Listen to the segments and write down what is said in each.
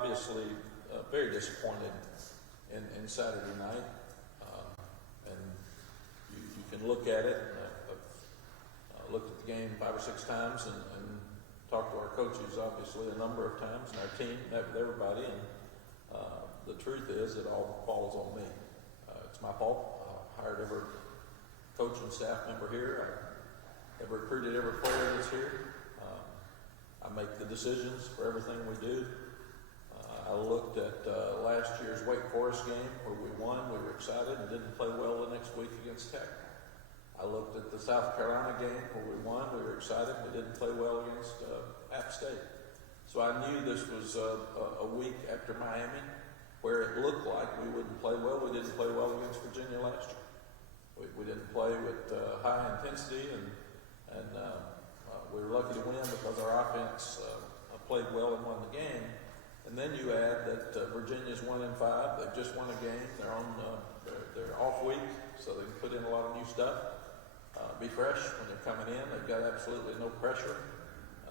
obviously very disappointed in Saturday night. And you can look at it. I've looked at the game 5 or 6 times and talked to our coaches, obviously, a number of times, and our team, met with everybody. And the truth is, it all falls on me. It's my fault. I hired every coach and staff member here. I've recruited every player that's here. I make the decisions for everything we do. I looked at last year's Wake Forest game where we won. We were excited and didn't play well the next week against Tech. I looked at the South Carolina game where we won. We were excited. We didn't play well against App State. So I knew this was a week after Miami where it looked like we wouldn't play well. We didn't play well against Virginia last year. We didn't play with high intensity, and we were lucky to win because our offense played well and won the game. And then you add that Virginia's 1-5. They've just won a game. They're on their off week, so they can put in a lot of new stuff. Be fresh when they're coming in. They've got absolutely no pressure.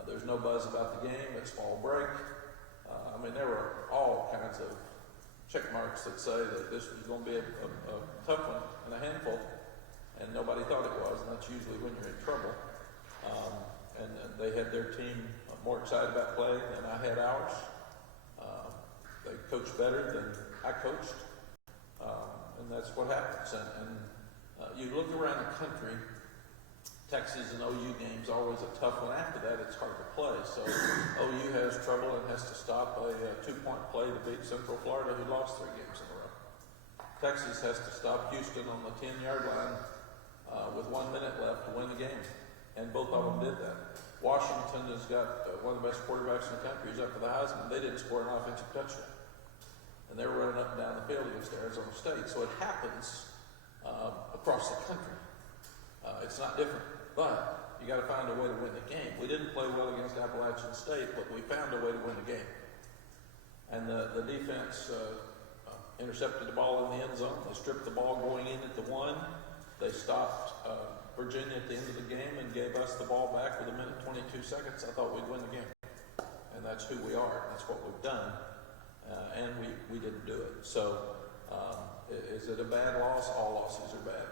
There's no buzz about the game. It's fall break. I mean, there were all kinds of check marks that say that this was going to be a tough one and a handful, and nobody thought it was, and that's usually when you're in trouble. And they had their team more excited about playing than I had ours. They coached better than I coached, and that's what happens. And you look around the country, Texas and OU games always a tough one. After that, it's hard to play. So OU has trouble and has to stop a 2-point play to beat Central Florida, who lost 3 games in a row. Texas has to stop Houston on the 10-yard line with 1 minute left to win the game, and both of them did that. Washington has got one of the best quarterbacks in the country. He's up for the Heisman. They didn't score an offensive touchdown, and they were running up and down the field against Arizona State. So it happens across the country. It's not different, but you got to find a way to win the game. We didn't play well against Appalachian State, but we found a way to win the game. And the defense intercepted the ball in the end zone. They stripped the ball going in at the 1. They stopped Virginia at the end of the game and gave us the ball back with 1 minute 22 seconds. I thought we'd win the game. And that's who we are. That's what we've done. And we didn't do it. So is it a bad loss? All losses are bad.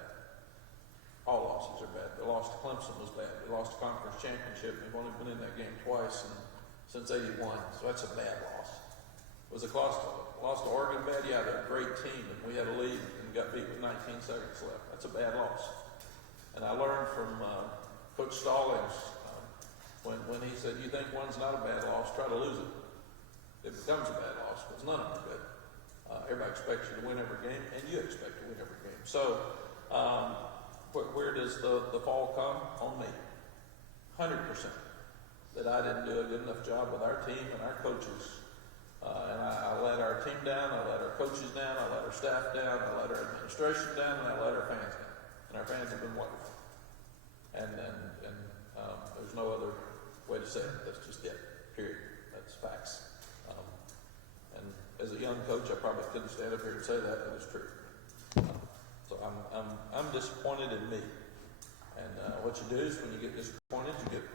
All losses are bad. The loss to Clemson was bad. We lost the conference championship. We've only been in that game twice since '81. So that's a bad loss. Was it lost to Oregon bad? Yeah, they're a great team, and we had a lead and got beat with 19 seconds left. That's a bad loss. And I learned from Coach Stallings when he said, "You think one's not a bad loss? Try to lose it. It becomes a bad loss because none of them are good. Everybody expects you to win every game, and you expect to win every game." So where does the fall come? On me. 100%. That I didn't do a good enough job with our team and our coaches. And I let our team down, I let our coaches down, I let our staff down, I let our administration down, and I let our fans down. And our fans have been wonderful. And there's no other way to say it. That's just it. Period. That's facts. And as a young coach, I probably couldn't stand up here and say that, but it's true. So I'm disappointed in me. And what you do is when you get disappointed, you get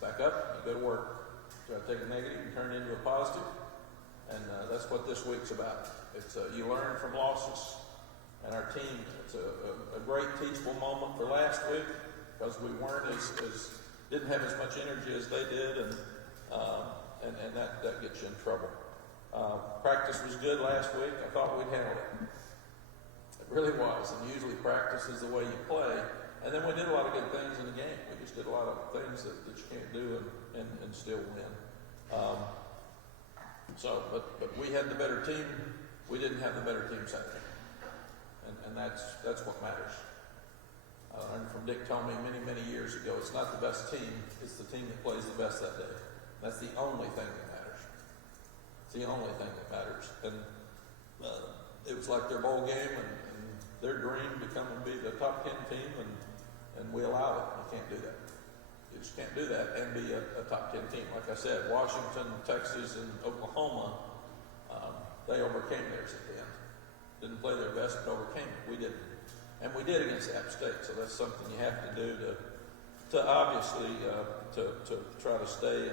back up, you go to work. Try to take a negative and turn it into a positive. And that's what this week's about. It's you learn from losses. And our team, it's a great teachable moment for last week because we weren't didn't have as much energy as they did, and that gets you in trouble. Practice was good last week. I thought we'd handle it. It really was, and usually practice is the way you play. And then we did a lot of good things in the game. We just did a lot of things that you can't do and still win. But we had the better team. We didn't have the better team Saturday. And that's what matters. I learned from Dick Tomey many years ago, it's not the best team, it's the team that plays the best that day. That's the only thing that matters. It's the only thing that matters. And it was like their bowl game and their dream to come and be the top 10 team, and we allow it. You can't do that. You just can't do that and be a top 10 team. Like I said, Washington, Texas, and Oklahoma, they overcame theirs at the end. Didn't play their best, but overcame it. We didn't. And we did against App State, so that's something you have to do to obviously to try to stay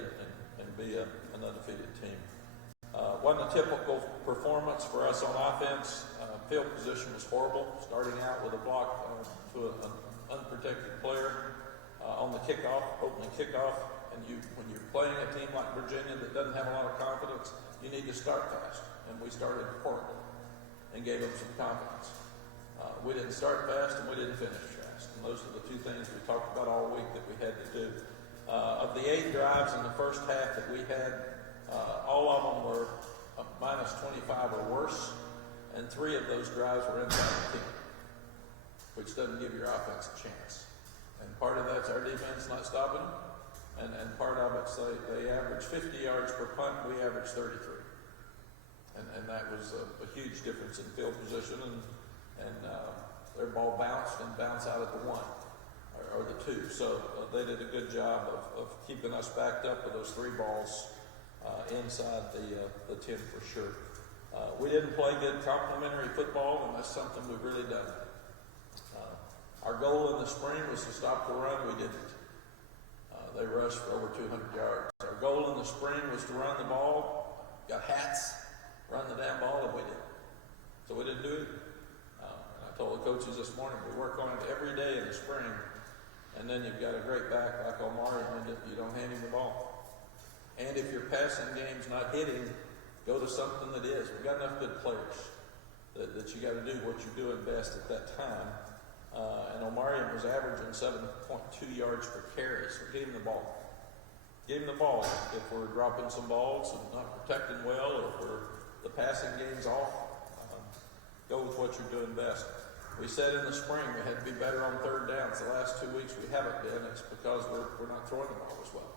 and be an undefeated team. Wasn't a typical performance for us on offense. Field position was horrible, starting out with a block to an unprotected player on the kickoff, opening kickoff. And when you're playing a team like Virginia that doesn't have a lot of confidence, you need to start fast. And we started horrible and gave them some confidence. We didn't start fast and we didn't finish fast. And those are the two things we talked about all week that we had to do. Of the 8 drives in the first half that we had, all of them were minus 25 or worse, and 3 of those drives were inside the 10, which doesn't give your offense a chance. And part of that's our defense not stopping them, and part of it's they average 50 yards per punt, we average 33. And that was a huge difference in field position, and their ball bounced out at the 1 or the 2. So they did a good job of keeping us backed up with those 3 balls inside the 10 for sure. We didn't play good complementary football, and that's something we've really done. Our goal in the spring was to stop the run. We didn't. They rushed for over 200 yards. Our goal in the spring was to run the ball, got hats, run the damn ball, and we didn't. So we didn't do it. And I told the coaches this morning, we work on it every day in the spring, and then you've got a great back like Omari, and you don't hand him the ball. And if your passing game's not hitting, go to something that is. We've got enough good players that you got to do what you're doing best at that time. And Omarion was averaging 7.2 yards per carry, so give him the ball. Give him the ball. If we're dropping some balls and not protecting well, or if the passing game's off, go with what you're doing best. We said in the spring we had to be better on 3rd downs. The last 2 weeks we haven't been. It's because we're not throwing the ball as well.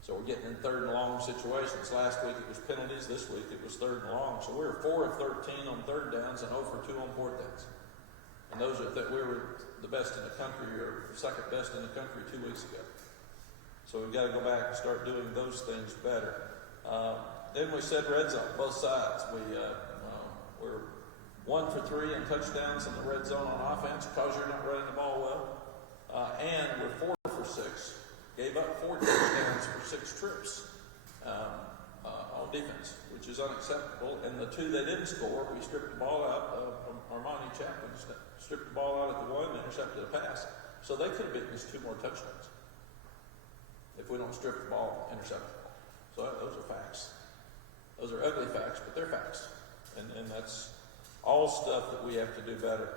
So we're getting in 3rd and long situations. Last week it was penalties. This week it was 3rd and long. So we were 4 of 13 on 3rd downs and 0 for 2 on 4th downs. And those are that we were the best in the country, or 2nd best in the country 2 weeks ago. So we've got to go back and start doing those things better. Then we said red zone, both sides. We're 1 for 3 in touchdowns in the red zone on offense because you're not running the ball well. And we're 4 for 6. Gave up 4 touchdowns for 6 trips on defense, which is unacceptable. And the 2 they didn't score, we stripped the ball out from Armani Chapman, stripped the ball out at the 1 and intercepted a pass. So they could have beaten us 2 more touchdowns if we don't strip the ball and intercept the ball. So those are facts. Those are ugly facts, but they're facts. And that's all stuff that we have to do better.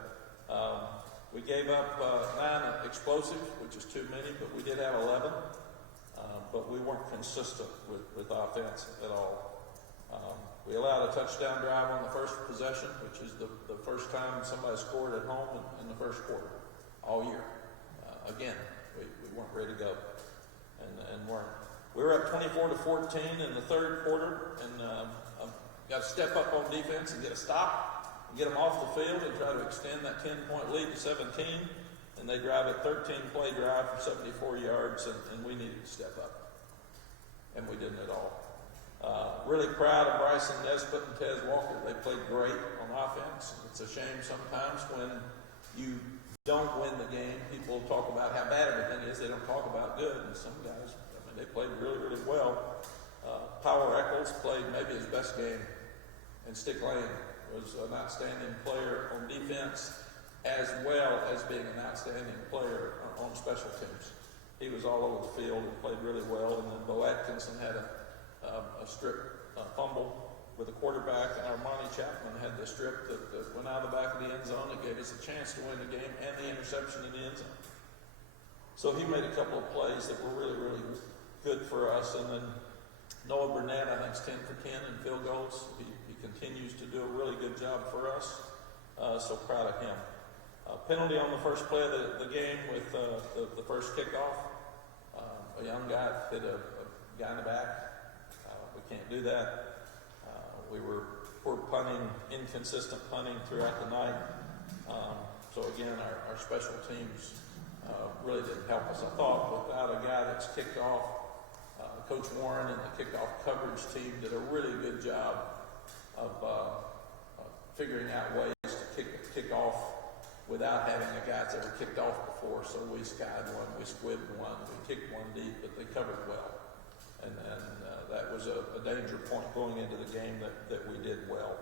We gave up 9 explosives, which is too many, but we did have 11. But we weren't consistent with offense at all. We allowed a touchdown drive on the first possession, which is the first time somebody scored at home in the first quarter all year. Again, we weren't ready to go, and weren't. We were up 24-14 in the 3rd quarter, and got to step up on defense and get a stop, and get them off the field and try to extend that 10-point lead to 17. And they drive a 13-play drive for 74 yards, and we needed to step up, and we didn't at all. Really proud of Bryson Nesbitt and Tez Walker. They played great on offense. It's a shame sometimes when you don't win the game. People talk about how bad everything is. They don't talk about good. And some guys, they played really, really well. Power Eccles played maybe his best game. And Stick Lane was an outstanding player on defense, as well as being an outstanding player on special teams. He was all over the field and played really well. And then Bo Atkinson had a strip fumble with the quarterback, and Armani Chapman had the strip that went out of the back of the end zone that gave us a chance to win the game, and the interception in the end zone. So he made a couple of plays that were really, really good for us. And then Noah Burnett, I think, is 10 for 10 in field goals. He continues to do a really good job for us. So proud of him. Penalty on the first play of the game with the first kickoff. A young guy hit a guy in the back. We can't do that. We were poor punting, inconsistent punting throughout the night. So again, our special teams really didn't help us. I thought without a guy that's kicked off, Coach Warren and the kickoff coverage team did a really good job of figuring out ways to kick off without having a guy that's ever kicked off before. So we skied one, we squibbed one, we kicked one deep, but they covered well. that was a danger point going into the game that we did well.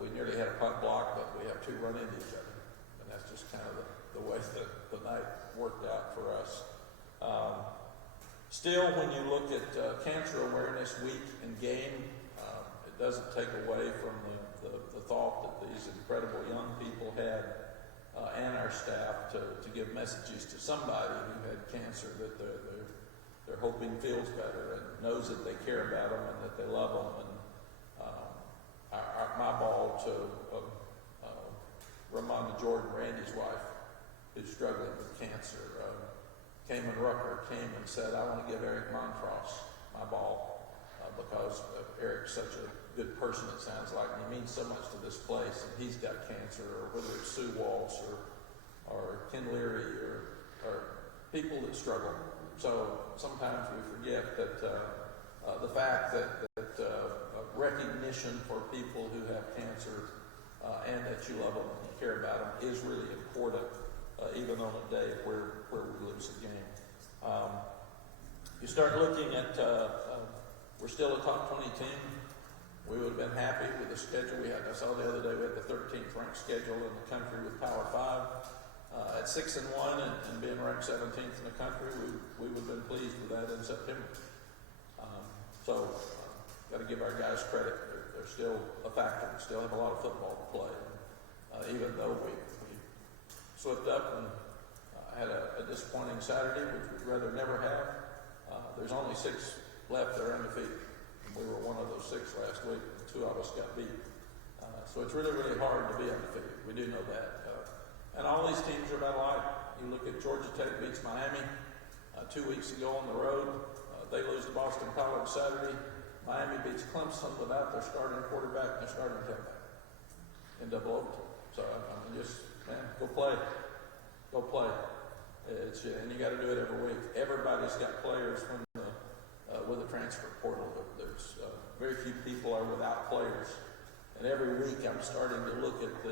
We nearly had a punt block, but we have two run into each other. And that's just kind of the way that the night worked out for us. Still, when you look at Cancer Awareness Week and game, it doesn't take away from the thought that these incredible young people had and our staff to give messages to somebody who had cancer that they're hoping feels better and knows that they care about them and that they love them. And my ball to Ramonda Jordan, Randy's wife, who's struggling with cancer, Cayman Rucker came and said, I want to give Eric Montross my ball because Eric's such a good person, it sounds like, and he means so much to this place, and he's got cancer, or whether it's Sue Walsh or Ken Leary or people that struggle. So sometimes we forget that the fact that recognition for people who have cancer and that you love them and you care about them is really important, even on a day where we lose a game. You start looking at, we're still a top 20 team. We would have been happy with the schedule we had. I saw the other day we had the 13th ranked schedule in the country with Power 5. At 6-1 and being ranked 17th in the country, we would have been pleased with that in September. Got to give our guys credit. They're still a factor. We still have a lot of football to play. Even though we slipped up and had a disappointing Saturday, which we'd rather never have, there's only 6 left that are undefeated. We were one of those 6 last week, and 2 of us got beat. So it's really, really hard to be undefeated. We do know that. And all these teams are about alike. You look at Georgia Tech beats Miami 2 weeks ago on the road. They lose to Boston College Saturday. Miami beats Clemson without their starting quarterback and their starting tailback in double overtime. So I'm just, man, go play. Go play. And you got to do it every week. Everybody's got players with a transfer portal. There's very few people are without players. And every week I'm starting to look at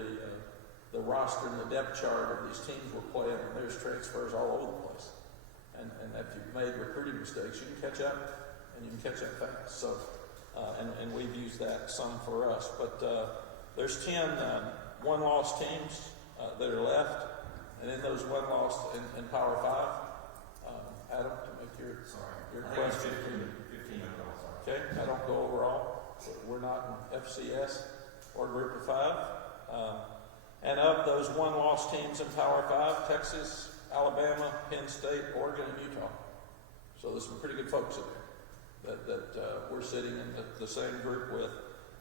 the roster and the depth chart of these teams we're playing, and there's transfers all over the place. And if you've made recruiting mistakes, you can catch up, and you can catch up fast. So, and we've used that some for us. But there's 10 one-loss teams that are left, and in those one-loss in Power 5, Adam, to make your question. 15 overall, sorry. Okay, I don't go overall. We're not in FCS or Group of 5. And of those one-loss teams in Power 5, Texas, Alabama, Penn State, Oregon, and Utah. So there's some pretty good folks in there that we're sitting in the same group with.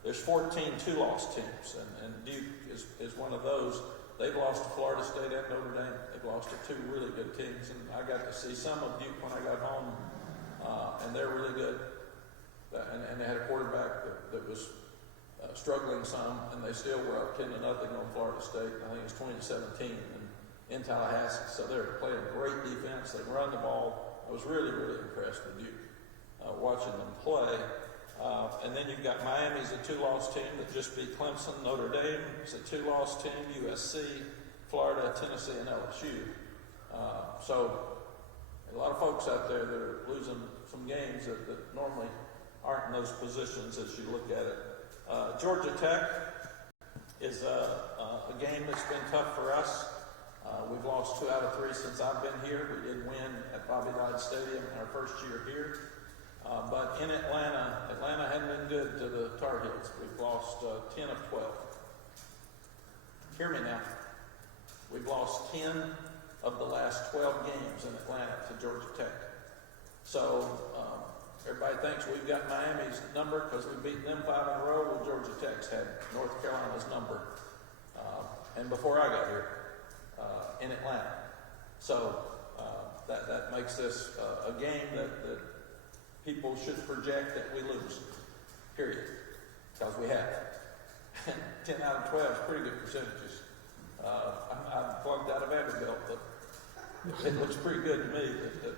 There's 14 two-loss teams, and Duke is one of those. They've lost to Florida State and Notre Dame. They've lost to 2 really good teams, and I got to see some of Duke when I got home, and they're really good. And they had a quarterback that was struggling some, and they still were up 10-0 on Florida State. I think it was 20-17 in Tallahassee. So they're playing great defense. They run the ball. I was really, really impressed with Duke watching them play. And then you've got Miami's a 2-loss team that just beat Clemson. Notre Dame is a 2-loss team. USC, Florida, Tennessee, and LSU. So a lot of folks out there that are losing some games that normally aren't in those positions as you look at it. Georgia Tech is a game that's been tough for us. We've lost 2 out of 3 since I've been here. We did win at Bobby Dodd Stadium in our first year here. But in Atlanta hadn't been good to the Tar Heels. We've lost 10 of 12. Hear me now. We've lost 10 of the last 12 games in Atlanta to Georgia Tech. So everybody thinks we've got Miami's number because we've beaten them 5 in a row. Well, Georgia Tech's had North Carolina's number. And before I got here, in Atlanta. So that makes this a game that people should project that we lose, period, because we have. 10 out of 12 is pretty good percentages. I'm flunked out of Vanderbilt, but it looks pretty good to me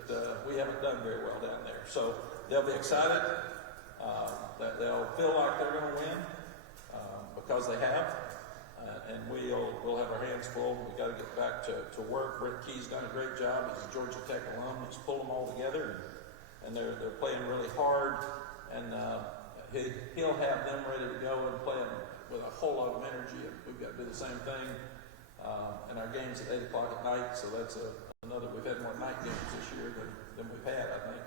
that we haven't done very well down there. So they'll be excited. That they'll feel like they're going to win because they have. and we'll have our hands full. We got to get back to work. Brent Key's done a great job. He's a Georgia Tech alum. He's pulled them all together, and they're playing really hard. And he'll have them ready to go and play them with a whole lot of energy. And we've got to do the same thing. And our game's at 8 o'clock at night, so that's another. We've had more night games this year than we've had, I think.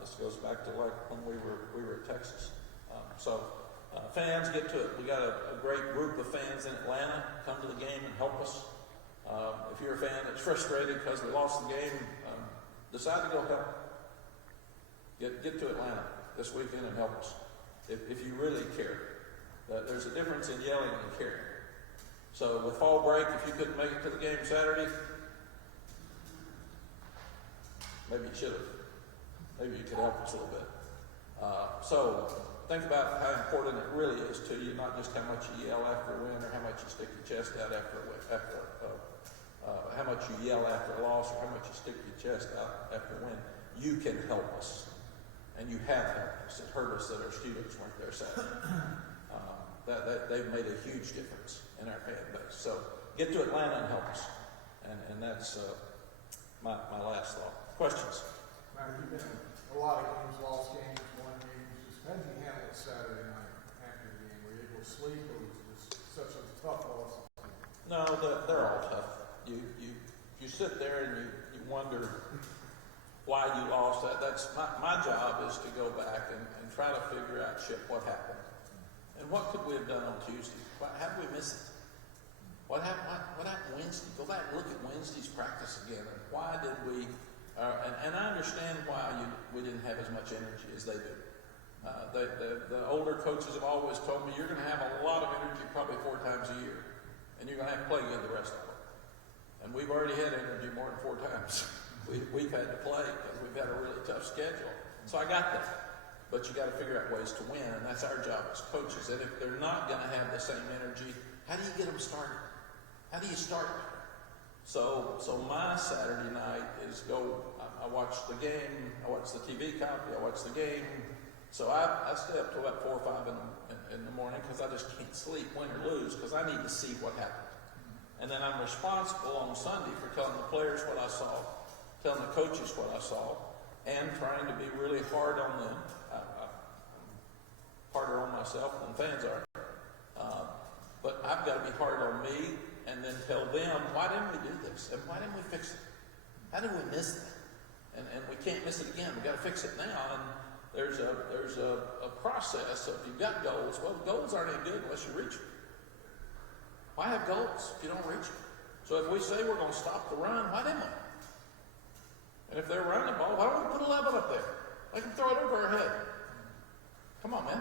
This goes back to like when we were at Texas. Fans, get to it. We got a great group of fans in Atlanta. Come to the game and help us. If you're a fan that's frustrated because we lost the game, decide to go help. Get to Atlanta this weekend and help us. If you really care. There's a difference in yelling and caring. So with fall break, if you couldn't make it to the game Saturday, maybe you should have. Maybe you could help us a little bit. So think about how important it really is to you, not just how much you yell after a win or how much you stick your chest out after a win, how much you yell after a loss or how much you stick your chest out after a win. You can help us, and you have helped us. It hurt us that our students weren't there Saturday. They've made a huge difference in our fan base. So get to Atlanta and help us. And that's my last thought. Questions? Now, you've been in a lot of games, lost games, won games. Just how did you handle it Saturday night after the game? Were you able to sleep, or was it just such a tough loss? No, they're all tough. You sit there and you wonder why you lost. That's my job is to go back and try to figure out what happened. And what could we have done on Tuesday? How did we miss it? What happened Wednesday? Go back and look at Wednesday's practice again. And why did we? And I understand why we didn't have as much energy as they do. The older coaches have always told me you're going to have a lot of energy probably 4 times a year, and you're going to have to play good the rest of it. And we've already had energy more than 4 times. We've had to play because we've had a really tough schedule. So I got that. But you got to figure out ways to win, and that's our job as coaches. And if they're not going to have the same energy, how do you get them started? How do you start? So my Saturday night is I watch the game, I watch the TV copy, I watch the game. So I stay up till about 4 or 5 in the morning because I just can't sleep, win or lose, because I need to see what happened. And then I'm responsible on Sunday for telling the players what I saw, telling the coaches what I saw, and trying to be really hard on them. Harder on myself than fans are. But I've got to be hard on me and then tell them, why didn't we do this? And why didn't we fix it? How did we miss that? And we can't miss it again. We've got to fix it now. And there's a process of, you've got goals. Well, goals aren't any good unless you reach them. Why have goals if you don't reach them? So if we say we're going to stop the run, why didn't we? And if they're running the ball, why don't we put 11 up there? They can throw it over our head. Come on, man.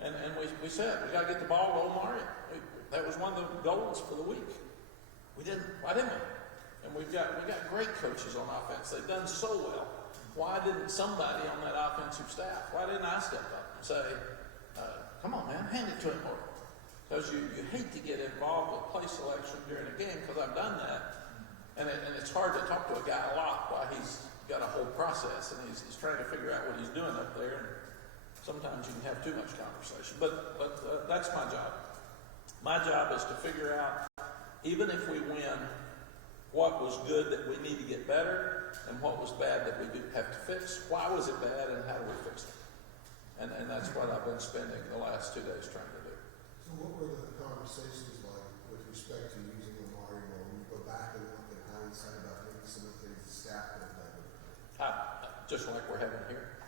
And we said, we got to get the ball to Omari. That was one of the goals for the week. We didn't. Why didn't we? And we got great coaches on offense. They've done so well. Why didn't somebody on that offensive staff, why didn't I step up and say, come on, man, hand it to him more? Because you hate to get involved with play selection during a game, because I've done that. And it's hard to talk to a guy a lot while he's got a whole process and he's trying to figure out what he's doing up there. And sometimes you can have too much conversation. But that's my job. My job is to figure out, even if we win, what was good that we need to get better, and what was bad that we do have to fix. Why was it bad, and how do we fix it? And that's what I've been spending the last 2 days trying to do. So what were the conversations like with respect to using Omari more? When you go back and look at hindsight about maybe some of the things the staff could have done? Just like we're having here.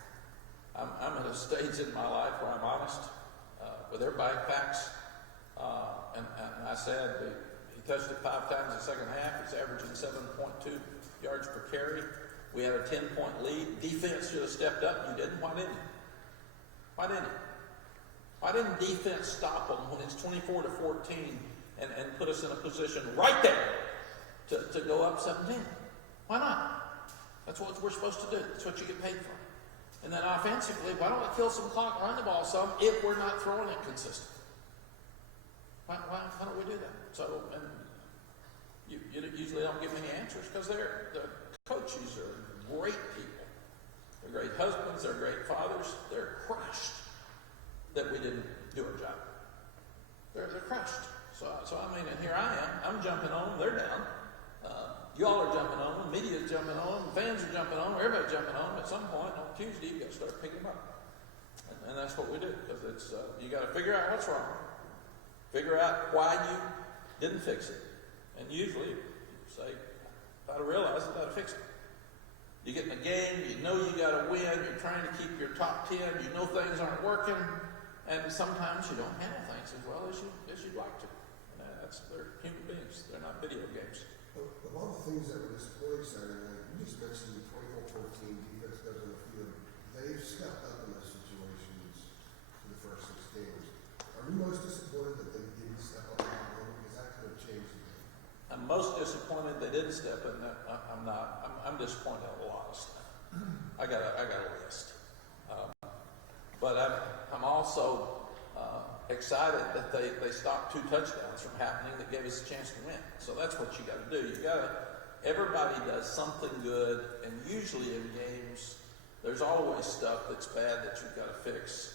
I'm at a stage in my life where I'm honest with everybody, facts. And I said he touched it 5 times in the second half. He's averaging 7.2 yards per carry. We had a 10-point lead. Defense should have stepped up. You didn't. Why didn't you? Why didn't you? Why didn't defense stop them when it's 24-14 and put us in a position right there to go up 17? Why not? That's what we're supposed to do. That's what you get paid for. And then offensively, why don't we kill some clock, run the ball some if we're not throwing it consistent? Why don't we do that? So, and you usually don't give many answers because the coaches are great people. They're great husbands. They're great fathers. They're crushed that we didn't do our job. they're crushed. So I mean, and here I am. I'm jumping on them. They're down. You all are jumping on them. Media's jumping on them. Fans are jumping on them. Everybody's jumping on them. At some point on Tuesday, you got to start picking them up, and that's what we do, because it's you got to figure out what's wrong, figure out why you didn't fix it, and usually you say, "If I'd have realized it, I'd have fixed it." You get in a game, you know you got to win. You're trying to keep your top 10. You know things aren't working, and sometimes you don't handle things as well as you'd like to. They're human beings. They're not video games. Of all the things that were disappointing Saturday night, you just mentioned the 24-14 defense goes on the field. They've stepped up in those situations for the first 6 games. Are you most disappointed that they didn't step up in that moment? Because that could have changed the game. I'm most disappointed they didn't step in. I'm not. I'm disappointed in a lot of stuff. I got a list, but I'm also excited that they stopped 2 touchdowns from happening that gave us a chance to win. So that's what you got to do. Everybody does something good, and usually in games, there's always stuff that's bad that you've got to fix.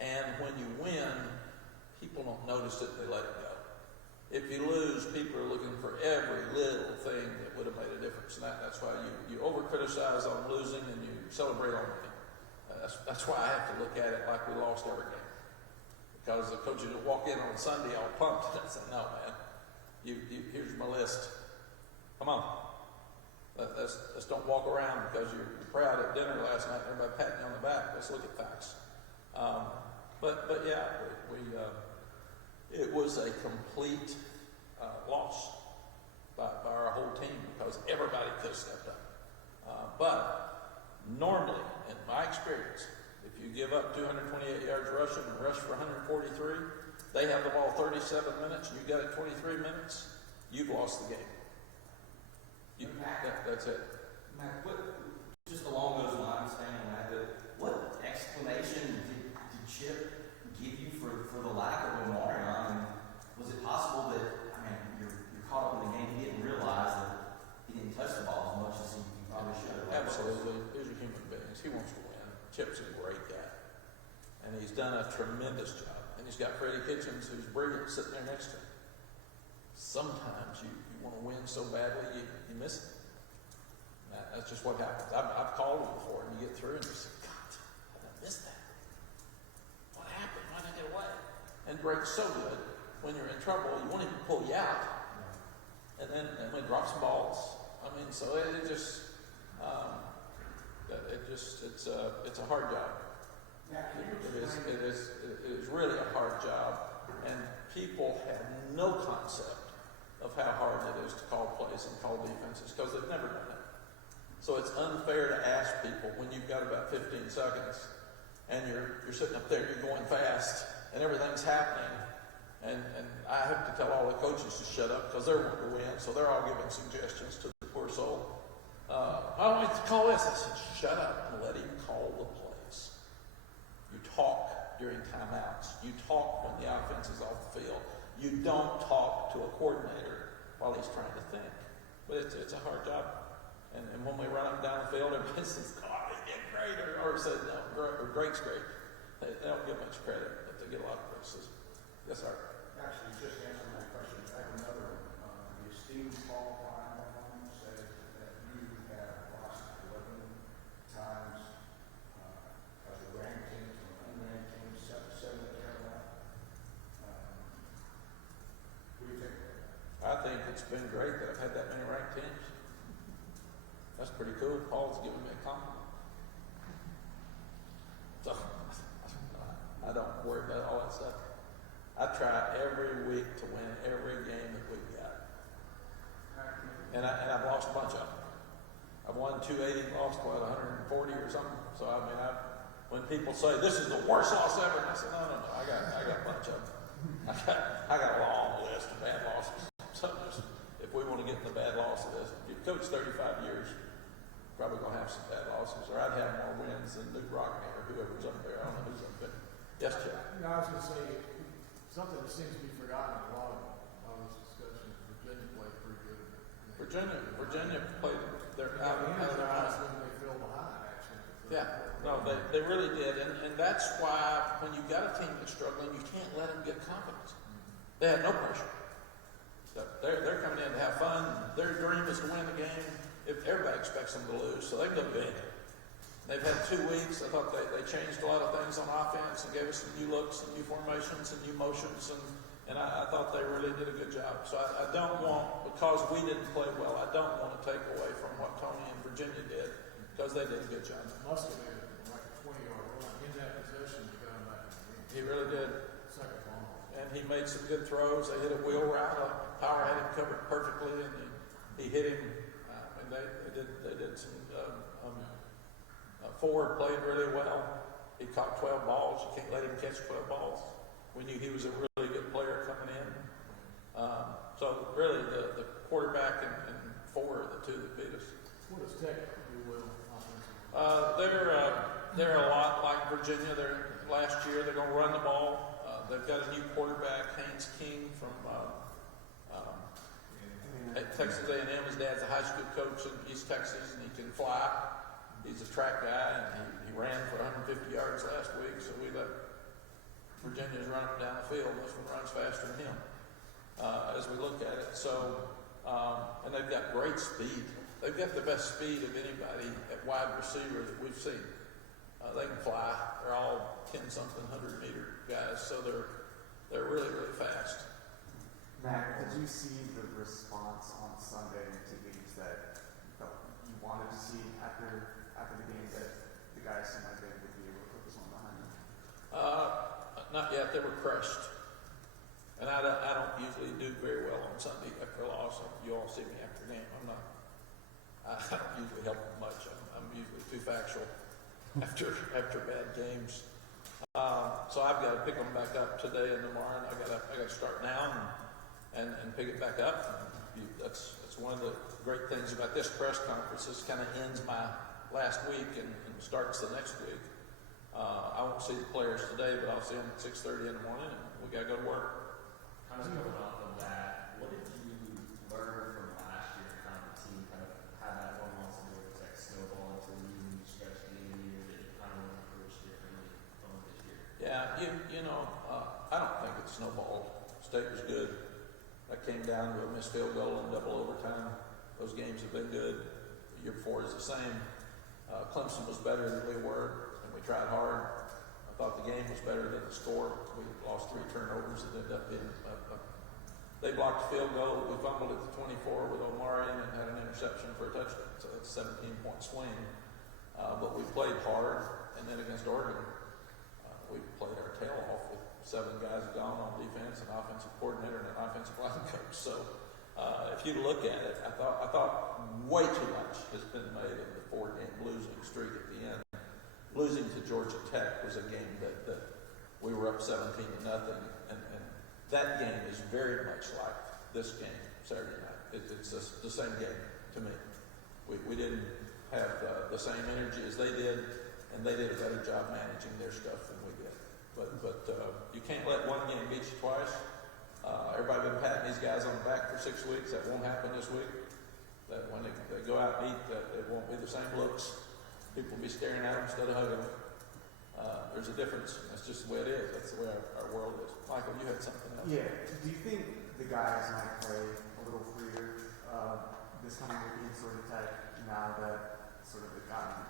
And when you win, people don't notice it, they let it go. If you lose, people are looking for every little thing that would have made a difference. And that's why you over-criticize on losing and you celebrate on winning. That's why I have to look at it like we lost every game. Because the coaches will walk in on Sunday all pumped and say, "No, man, here's my list. Come on. Let's don't walk around because you're proud at dinner last night and everybody patting you on the back. Let's look at facts." But yeah, it was a complete loss by our whole team because everybody could have stepped up. But normally, in my experience, if you give up 228 yards rushing and rush for 143, they have the ball 37 minutes, and you got it 23 minutes, you've lost the game. That's it. Matt, just along those lines, staying on that, what explanation did Chip give you for the lack of Omarion? Was it possible that, you're caught up in the game, he didn't realize that he didn't touch the ball as much as he probably should have? Absolutely. These are human beings. He wants to win. Chip's a great guy. And he's done a tremendous job. And he's got Freddie Kitchens, who's brilliant, sitting there next to him. Sometimes you want to win so badly, you miss it. That's just what happens. I've called him before, and you get through, and you say, "God, I missed that. What happened? Why did I get away?" And Greg's so good. When you're in trouble, you want him to pull you out. And then when he drops balls. So it's a hard job. It is really a hard job, and people have no concept of how hard it is to call plays and call defenses because they've never done it. So it's unfair to ask people when you've got about 15 seconds and you're sitting up there, you're going fast, and everything's happening, and I have to tell all the coaches to shut up because they're wanting to win, so they're all giving suggestions to the poor soul. I don't like to call this. I said, "Shut up and let him call the plays." You talk during timeouts. You talk when the offense is off the field. You don't talk to a coordinator while he's trying to think. But it's a hard job. And when we run him down the field, everybody says, "God, he's getting great," or says, "No, Greg's great." They don't get much credit, but they get a lot of criticism. Yes, sir. Actually, just answering that question, I have another one. The esteemed Paul Ryan said that you have lost 11 times as a ranked team from an unranked team, 7 at Carolina. What do you think of that? I think it's been great that I've had that many ranked teams. That's pretty cool. Paul's giving me a compliment. So I don't worry about all that stuff. I try every week to win every game that we've got. And I've lost a bunch of them. I've won 280, lost 140 or something. So when people say this is the worst loss ever, and I say, no, I got a bunch of them. I got a long list of bad losses. So if we want to get in the bad loss list, if you coach 35 years, probably gonna have some bad losses, or I'd have more wins than Luke Rockney or whoever's up there. I don't know who's up there. Yes, Chip. I was going to say, something that seems to be forgotten in a lot of this discussion. Virginia played pretty good. Virginia played their out of their eyes mind. when they fell behind, actually. Yeah, no, they really did, and that's why when you've got a team that's struggling, you can't let them get confidence. They had no pressure. They're coming in to have fun. Their dream is to win the game. If everybody expects them to lose, so they can go do anything. They've had 2 weeks. I thought they changed a lot of things on offense and gave us some new looks and new formations and new motions, and I thought they really did a good job. So I don't want, because we didn't play well, I don't want to take away from what Tony and Virginia did, because they did a good job. Must have been like a 20-yard run in that possession to come back and win. He really did. Second long. And he made some good throws. They hit a wheel route. Power had him covered perfectly, and he hit him. And they did some. Ford played really well. He caught 12 balls. You can't let him catch 12 balls. We knew he was a really good player coming in. So really, the quarterback and Ford are the two that beat us. What does Tech do well offensively? They're a lot like Virginia. Last year they're going to run the ball. They've got a new quarterback, Haynes King from Texas A&M. His dad's a high school coach in East Texas, and he can fly. He's a track guy, and he ran for 150 yards last week. So we let Virginia's run up down the field. This one runs faster than him. As we look at it, so and they've got great speed. They've got the best speed of anybody at wide receiver that we've seen. They can fly. They're all 10-something 100-meter guys, so they're really, really fast. Mac, did you see the response on Sunday to games that you wanted to see after the game, that the guys seemed like they would be able to put this one behind them? Not yet. They were crushed. And I don't usually do very well on Sunday after a loss. You all see me after a game. I don't usually help them much. I'm usually too factual after bad games. So I've got to pick them back up today and tomorrow, and I got to start now and pick it back up. That's one of the great things about this press conference. This kind of ends my last week and starts the next week. I won't see the players today, but I'll see them at 6:30 in the morning, and we got to go to work. Kind of going off of that, what did you learn from last year? Kind of the team kind of had that one loss and it was like snowball until you stretched the end of the year that you kind of want to approach differently from this year? Yeah, I don't think it's snowballed. State was good. That came down to a missed field goal and double overtime. Those games have been good. The year before is the same. Clemson was better than we were, and we tried hard. I thought the game was better than the score. We lost 3 turnovers that ended up being they blocked a field goal. We fumbled at the 24 with Omar in and had an interception for a touchdown. So that's a 17-point swing. But we played hard, and then against Oregon, we played our tail off with 7 guys gone on defense, an offensive coordinator, and an offensive line coach. So if you look at it, I thought way too much has been made of the 4-game losing streak at the end. Losing to Georgia Tech was a game that we were up 17-0, and that game is very much like this game Saturday night. It's the same game to me. We didn't have the same energy as they did, and they did a better job managing their stuff than we did. But you can't let one game beat you twice. Everybody been patting these guys on the back for 6 weeks. That won't happen this week. That when they go out and eat, that it won't be the same looks. People will be staring at them instead of hugging them. There's a difference. That's just the way it is. That's the way our world is. Michael, you had something else? Yeah. Do you think the guys might play a little freer this coming week in sort of Tech now that sort of they've gotten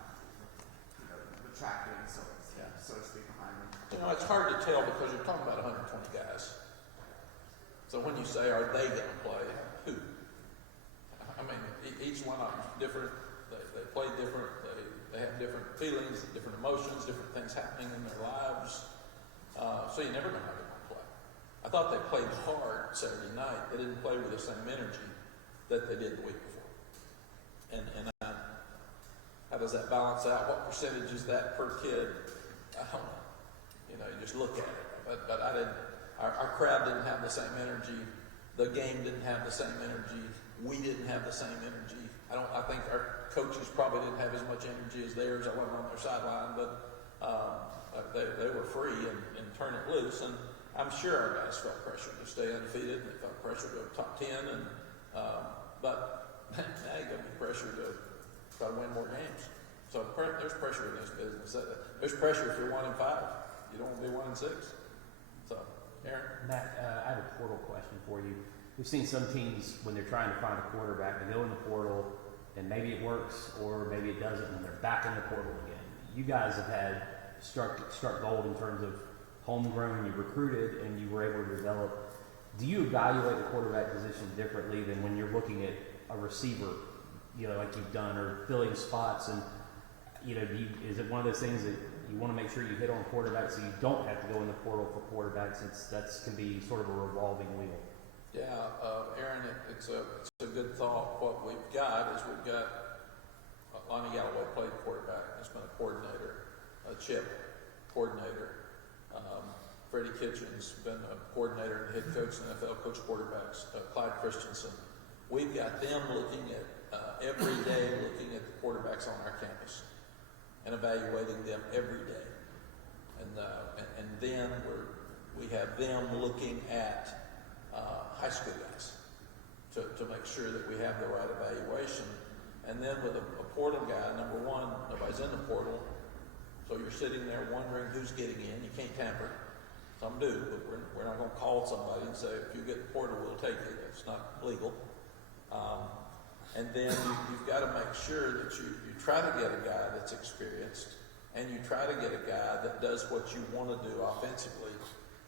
the track game, so to speak, behind them? It's hard to tell because you're talking about 120 guys. So when you say, are they going to play, who? I mean, each one of them's different. They play different. They have different feelings, different emotions, different things happening in their lives. So you never know how they're going to play. I thought they played hard Saturday night. They didn't play with the same energy that they did the week before. And how does that balance out? What percentage is that per kid? I don't know. You just look at it. But I didn't. Our crowd didn't have the same energy. The game didn't have the same energy. We didn't have the same energy. I think our coaches probably didn't have as much energy as theirs. I wasn't on their sideline, but they were free and turn it loose. And I'm sure our guys felt pressure to stay undefeated, and they felt pressure to go top 10. But now you got to be pressure to try to win more games. So there's pressure in this business. There's pressure if you're 1-5. You don't want to be 1-6. So Aaron? Matt, I have a portal question for you. We've seen some teams when they're trying to find a quarterback, they go in the portal and maybe it works or maybe it doesn't, and they're back in the portal again. You guys have had struck gold in terms of homegrown. You recruited and you were able to develop. Do you evaluate the quarterback position differently than when you're looking at a receiver, like you've done, or filling spots? And is it one of those things that you want to make sure you hit on quarterbacks so you don't have to go in the portal for quarterbacks, since that can be sort of a revolving wheel? Yeah, Aaron, it's a good thought. What we've got is Lonnie Galloway played quarterback. He's been a coordinator, a chip coordinator. Freddie Kitchens been a coordinator and head coach and NFL coach quarterbacks. Clyde Christensen. We've got them looking at every day, looking at the quarterbacks on our campus and evaluating them every day. And then we have them looking at high school guys to make sure that we have the right evaluation. And then with a portal guy, number one, nobody's in the portal, so you're sitting there wondering who's getting in. You can't tamper. Some do, but we're not going to call somebody and say, if you get the portal, we'll take it. It's not legal. And then you've got to make sure that you try to get a guy that's experienced, and you try to get a guy that does what you want to do offensively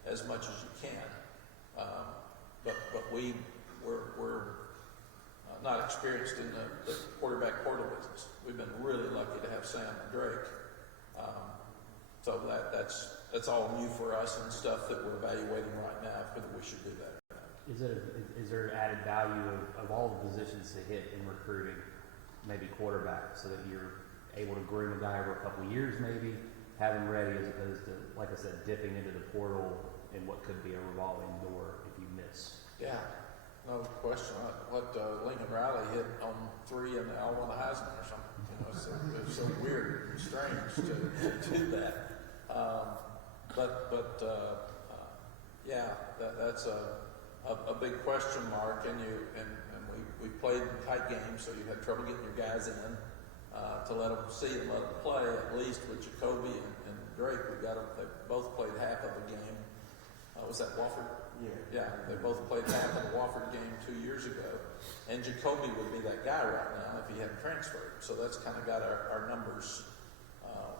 as much as you can. But we're not experienced in the quarterback portal business. We've been really lucky to have Sam and Drake. So that's all new for us and stuff that we're evaluating right now, whether we should do that or not. Is there added value of all the positions to hit in recruiting, maybe quarterback, so that you're able to groom a guy over a couple of years, maybe have him ready, as opposed to, like I said, dipping into the portal in what could be a revolving door if you miss? Yeah, no question. What Lincoln Riley hit on 3 and they all won the Heisman or something. It's so weird and strange to do that. Yeah, that's a big question mark, and we played tight games, so you had trouble getting your guys in to let them see and let them play. At least with Jacoby and Drake, they both played half of a game. Was that Wofford? Yeah, they both played half of the Wofford game 2 years ago, and Jacoby would be that guy right now if he hadn't transferred. So that's kind of got our numbers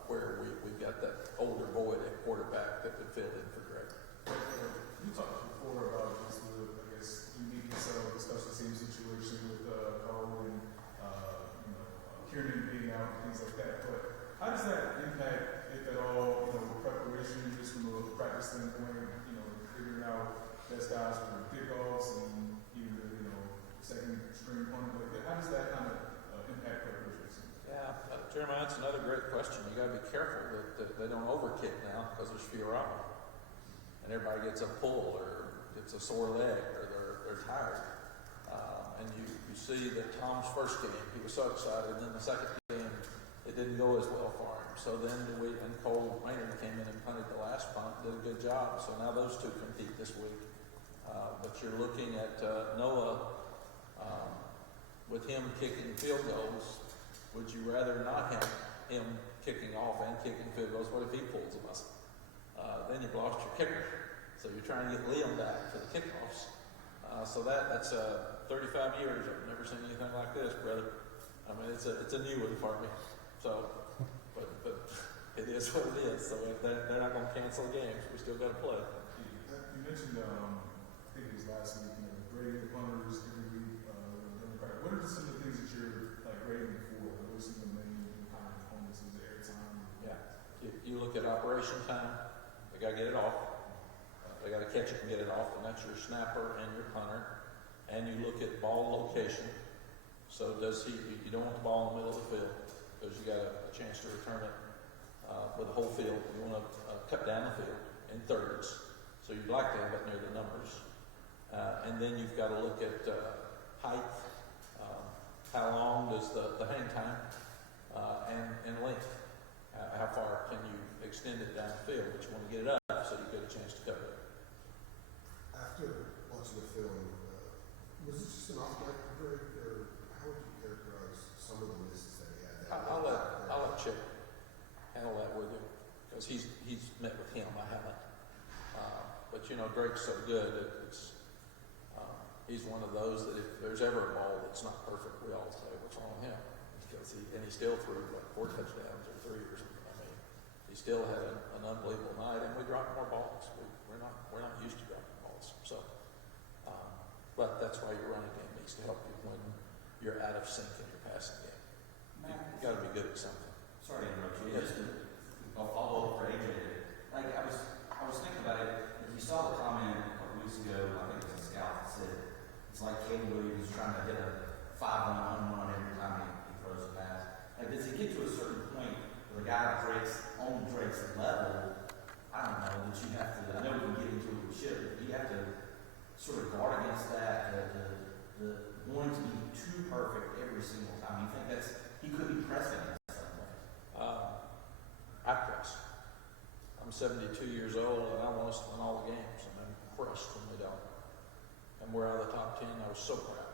where we've got that older void at quarterback that would fill in for Drake. You talked before about this, I guess, uniqueness of the special team situation with Cole and Kieran being out and things like that. But how does that impact, if at all, preparation just from a practice standpoint? Figuring out best guys for kickoffs and even second string punter. How does that kind of impact preparation? Yeah, Jeremiah, that's another great question. You got to be careful that they don't overkick now because there's fewer of them, and everybody gets a pull or gets a sore leg or they're tired. And you see that Tom's first game, he was so excited, and then the second game, it didn't go as well for him. So then and Cole Maynard came in and punted the last punt, did a good job. So now those two compete this week. But you're looking at Noah with him kicking field goals. Would you rather not have him kicking off and kicking field goals? What if he pulls a muscle? Then you've lost your kicker. So you're trying to get Liam back for the kickoffs. So that's 35 years. I've never seen anything like this, brother. I mean, it's a new one for me. So, but it is what it is. So if they're not going to cancel games, we still got to play. You mentioned, I think it was last week, grading the punters every week. What are some of the things that you're grading for? What are some of the main kind of components? Is it air time? Yeah. You look at operation time. They got to get it off. They got to catch it and get it off, and that's your snapper and your punter. And you look at ball location. So you don't want the ball in the middle of the field because you got a chance to return it with the whole field. You want to cut down the field in thirds. So you'd like to have it near the numbers. And then you've got to look at height. How long does the hang time and length? How far can you extend it down the field? But you want to get it up so you get a chance to cover it. After watching the film, was it just an off-night break, or how would you characterize some of the misses that he had? I'll let Chip handle that with you because he's met with him. I haven't. But you know, Drake's so good. He's one of those that if there's ever a ball that's not perfect, we all say, what's wrong with him? Because he still threw like 4 touchdowns or 3 or something. I mean, he still had an unbelievable night, and we dropped more balls. We're not used to dropping balls. So, but that's why your running game needs to help you when you're out of sync in your passing game. You got to be good at something. Sorry to interrupt you. Yes. Just I'll follow up for AJ. Like I was thinking about it. Like you saw the comment a couple weeks ago. I think it was a scout that said it's like Caleb Williams trying to hit a 5-1 home run every time he throws a pass. Like does it get to a certain point where the guy breaks level? I don't know that you have to. I know we can get into it with Chip, but you have to sort of guard against that. The wanting to be too perfect every single time. You think he could be pressing in some ways? I press. I'm 72 years old, and I want us to win all the games, and I'm crushed when we don't. And we're out of the top 10. I was so proud.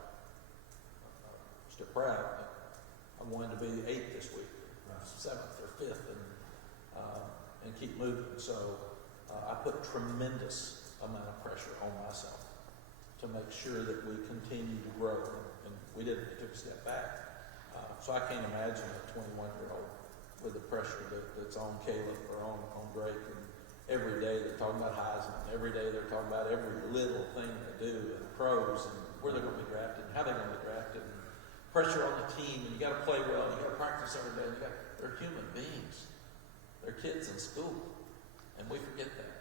Still proud. I wanted to be 8th this week, 7th or 5th, and keep moving. So I put tremendous amount of pressure on myself to make sure that we continue to grow, and we didn't. We took a step back. So I can't imagine a 21-year-old with the pressure that's on Caleb or on Drake. And every day they're talking about Heisman. Every day they're talking about every little thing they do, and pros, and where they're going to be drafted, and how they're going to be drafted, and pressure on the team. And you got to play well. You got to practice every day. They're human beings. They're kids in school, and we forget that.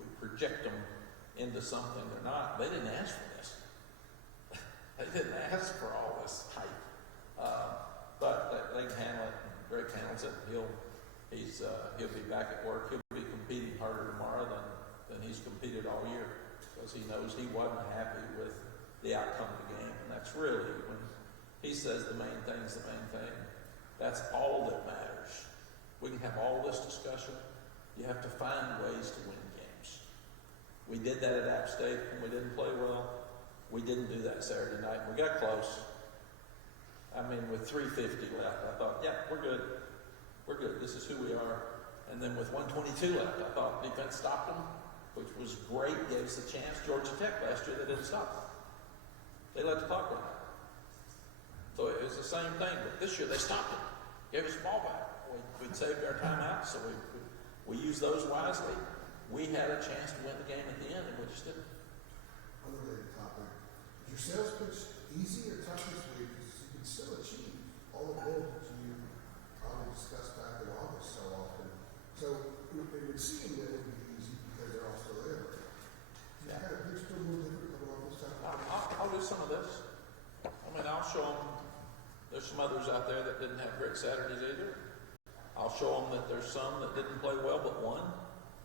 We project them into something they're not. They didn't ask for this. They didn't ask for all this hype. But they can handle it. Drake handles it. He'll be back at work. He'll be competing harder tomorrow than he's competed all year, because he knows he wasn't happy with the outcome of the game. And that's really, when he says the main thing's the main thing, that's all that matters. We can have all this discussion. You have to find ways to win games. We did that at App State when we didn't play well. We didn't do that Saturday night. We got close. I mean, with 3:50 left, I thought, yeah, we're good. We're good. This is who we are. And then with 1:22 left, I thought defense stopped them, which was great. Gave us a chance. Georgia Tech last year, they didn't stop them. They let the clock run. So it was the same thing. But this year, they stopped it. Gave us the ball back. We'd saved our timeouts, so we used those wisely. We had a chance to win the game at the end, and we just didn't. Unrelated topic. Is your sales pitch easy or tough this week? Because you can still achieve all the goals that you probably discussed back in August so often. So it would seem that it would be easy because they're all still there. Is that kind of pitch a little different coming off this time? I'll do some of this. I mean, I'll show them there's some others out there that didn't have great Saturdays either. I'll show them that there's some that didn't play well but won.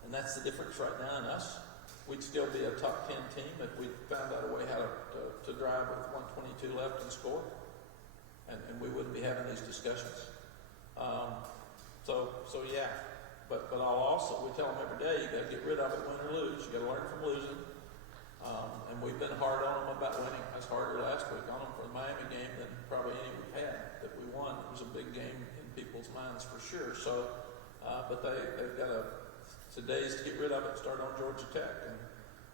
And that's the difference right now in us. We'd still be a top 10 team if we found out a way how to drive with 1:22 left and score. And we wouldn't be having these discussions. So yeah. But I'll also, we tell them every day, you got to get rid of it, win or lose. You got to learn from losing. And we've been hard on them about winning. I was harder last week on them for the Miami game than probably any we've had that we won. It was a big game in people's minds for sure. So, but they've got today's to get rid of it, start on Georgia Tech.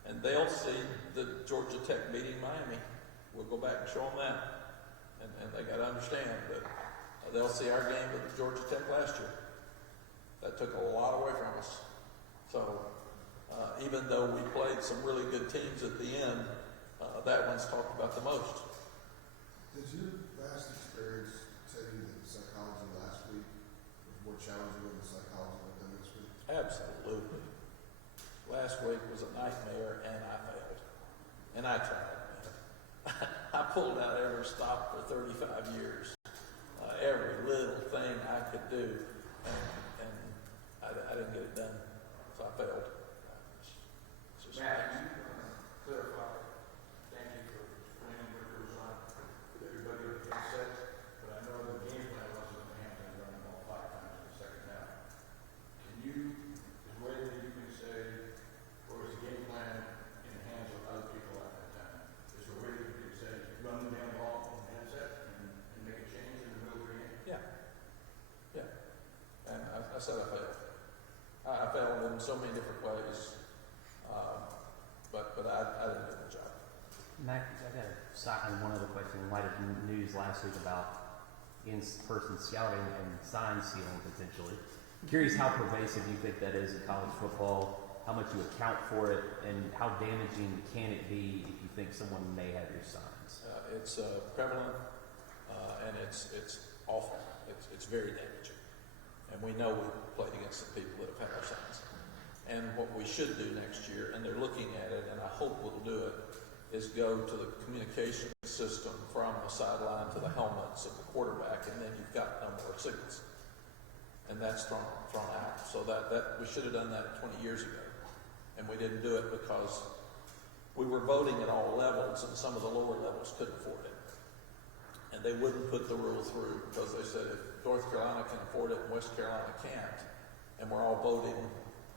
And they'll see the Georgia Tech beating Miami. We'll go back and show them that. And they got to understand that they'll see our game with Georgia Tech last year. That took a lot away from us. So even though we played some really good teams at the end, that one's talked about the most. Did your last experience tell you that the psychology last week was more challenging than the psychology than this week? Absolutely. Last week was a nightmare, and I failed. And I tried. I pulled out every stop for 35 years. Every little thing I could do, and I didn't get it done, so I failed. It's just Matt, can you clarify? Thank you for explaining what goes on with everybody with the sets, but I know the game plan wasn't the Hampton running the ball 5 times in the second half. Is there a way that you can say, or is the game plan in the hands of other people at that time? Is there a way that you can say, run the damn ball in the handset and make a change in the middle of the game? Yeah. And I said I failed. I failed in so many different ways. but I didn't do the job. Mac, I got one other question. In light of news last week about in-person scouting and sign stealing potentially, curious how pervasive you think that is in college football, how much you account for it, and how damaging can it be if you think someone may have your signs? It's prevalent, and it's awful. It's very damaging. And we know we played against the people that have had our signs. And what we should do next year, and they're looking at it, and I hope we'll do it, is go to the communication system from the sideline to the helmets of the quarterback, and then you've got no more signals. And that's thrown out. So that we should have done that 20 years ago. And we didn't do it because we were voting at all levels, and some of the lower levels couldn't afford it. And they wouldn't put the rule through because they said if North Carolina can afford it and West Carolina can't, and we're all voting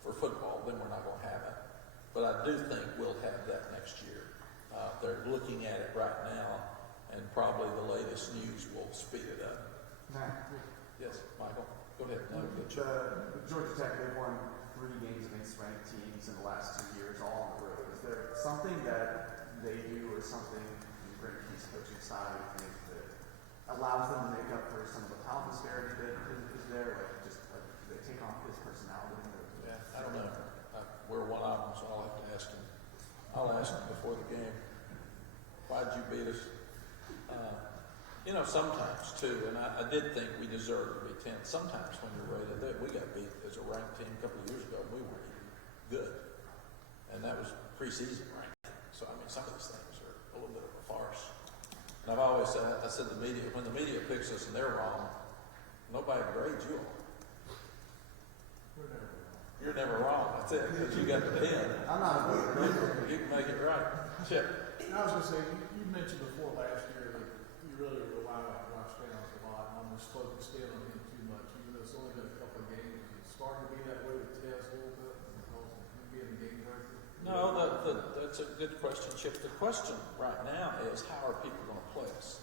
for football, then we're not going to have it. But I do think we'll have that next year. They're looking at it right now, and probably the latest news will speed it up. Matt, Yes, Michael, go ahead. No, good the job. Georgia Tech, they've won 3 games against ranked teams in the last 2 years, all on the road. Is there something that they do or something in Greg Key's coaching style you think that allows them to make up for some of the talent disparity that is there? Like just they take on his personality? Yeah, I don't know. We're one of them, so I'll have to ask him. I'll ask him before the game. Why'd you beat us? Sometimes too, and I did think we deserved to be 10th. Sometimes when you're rated, we got beat as a ranked team a couple of years ago. We weren't even good, and that was preseason ranking. So I mean, some of these things are a little bit of a farce. And I've always said, I said the media, when the media picks us and they're wrong, nobody grades you on. You're never wrong. That's it. Because you got the pen. I'm not a voter. You can make it right. Chip. I was gonna say, you mentioned before last year that you really rely on Josh Downs a lot and almost focused in on him too much, even though it's only been a couple of games. It's starting to be that way with Tez a little bit, because of him being a game breaker. No, that's a good question, Chip. The question right now is how are people going to play us?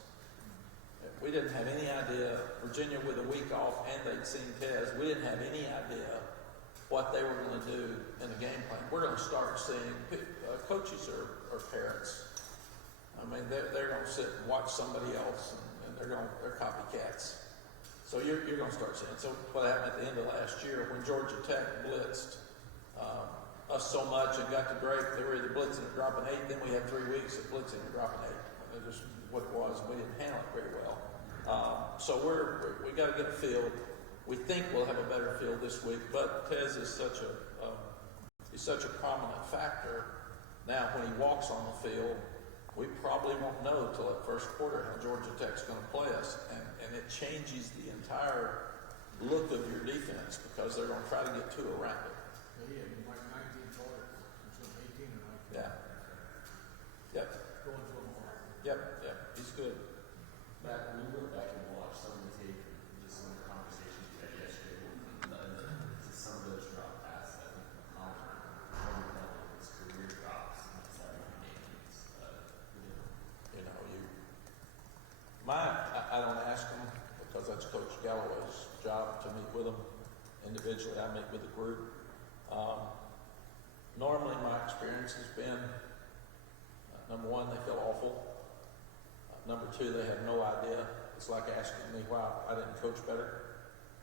We didn't have any idea. Virginia with a week off and they'd seen Tez. We didn't have any idea what they were going to do in the game plan. We're going to start seeing coaches or parents. I mean, they're going to sit and watch somebody else, and they're copycats. So you're going to start seeing. So what happened at the end of last year when Georgia Tech blitzed us so much and got to break, they were either blitzing or dropping 8. Then we had 3 weeks of blitzing and dropping 8. That's just what it was. We didn't handle it very well. So we got to get a field. We think we'll have a better field this week, but Tez is such a prominent factor. Now, when he walks on the field, we probably won't know until that first quarter how Georgia Tech's going to play us, and it changes the entire look of your defense because they're going to try to get 2 around it. Yeah, like 19 targets, instead of 18 or 19. Yeah. Yep. Going to him hard. Yep. He's good. Matt, when you look back and watch some of the tape, and just some of the conversations you had yesterday, to some of those drop passes, I think the common level of his career drops in 7 games. I don't ask him because that's Coach Galloway's job to meet with them individually. I meet with the group. Normally, my experience has been, number 1, they feel awful. Number 2, they have no idea. It's like asking me why I didn't coach better.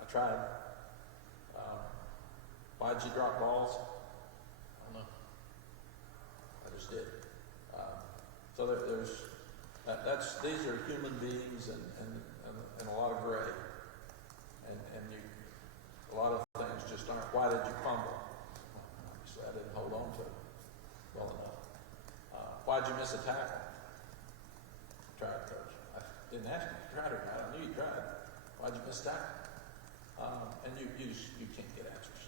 I tried. Why'd you drop balls? I don't know. I just did. So these are human beings and a lot of gray. And a lot of things just aren't. Why did you fumble? Obviously, I didn't hold on to it well enough. Why'd you miss a tackle? Tried, Coach. I didn't ask you if you tried or not. I knew you tried. Why'd you miss that? And you can't get answers.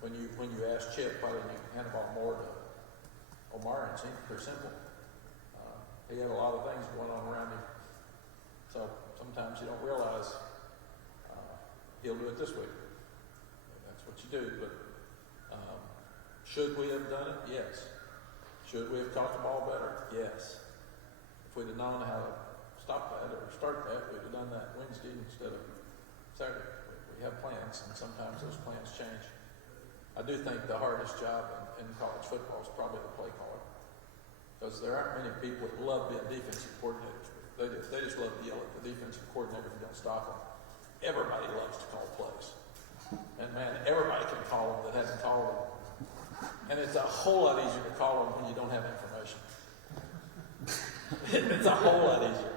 When you ask Chip why didn't you hand the ball more to Omar, it seemed pretty simple. He had a lot of things going on around him. So sometimes you don't realize he'll do it this week. That's what you do. But should we have done it? Yes. Should we have caught the ball better? Yes. If we'd have known how to stop that or start that, we'd have done that Wednesday instead of Saturday. We have plans, and sometimes those plans change. I do think the hardest job in college football is probably the play caller. Because there aren't many people that love being defensive coordinators. They just love to yell at the defensive coordinator if you don't stop them. Everybody loves to call plays. And man, everybody can call them that hasn't called them. And it's a whole lot easier to call them when you don't have information. It's a whole lot easier.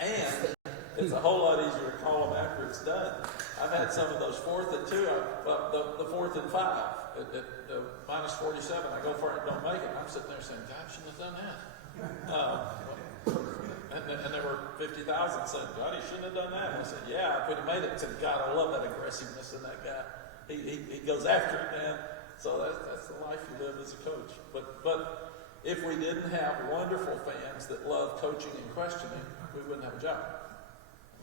And it's a whole lot easier to call them after it's done. I've had some of those 4th and 2, the 4th and 5 at minus 47. I go for it and don't make it. I'm sitting there saying, God, I shouldn't have done that. And there were 50,000 saying, God, he shouldn't have done that. And I said, yeah, I could have made it. I said, God, I love that aggressiveness in that guy. He goes after it, man. So that's the life you live as a coach. But if we didn't have wonderful fans that love coaching and questioning, we wouldn't have a job.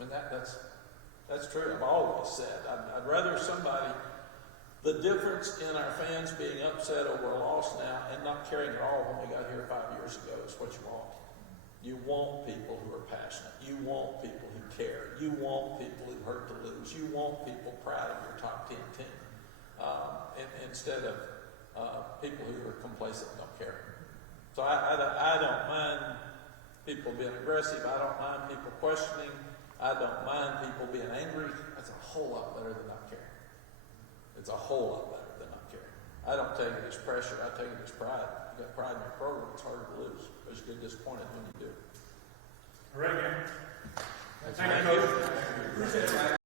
I mean, that's true. I've always said, I'd rather somebody, the difference in our fans being upset over a loss now and not caring at all when we got here 5 years ago is what you want. You want people who are passionate. You want people who care. You want people who hurt to lose. You want people proud of your top 10 team. Instead of people who are complacent and don't care. So I don't mind people being aggressive. I don't mind people questioning. I don't mind people being angry. That's a whole lot better than not caring. It's a whole lot better than not caring. I don't take it as pressure. I take it as pride. You got pride in your program, it's harder to lose. But you get disappointed when you do. All right, man. Thank you, Coach. Appreciate it, Mack.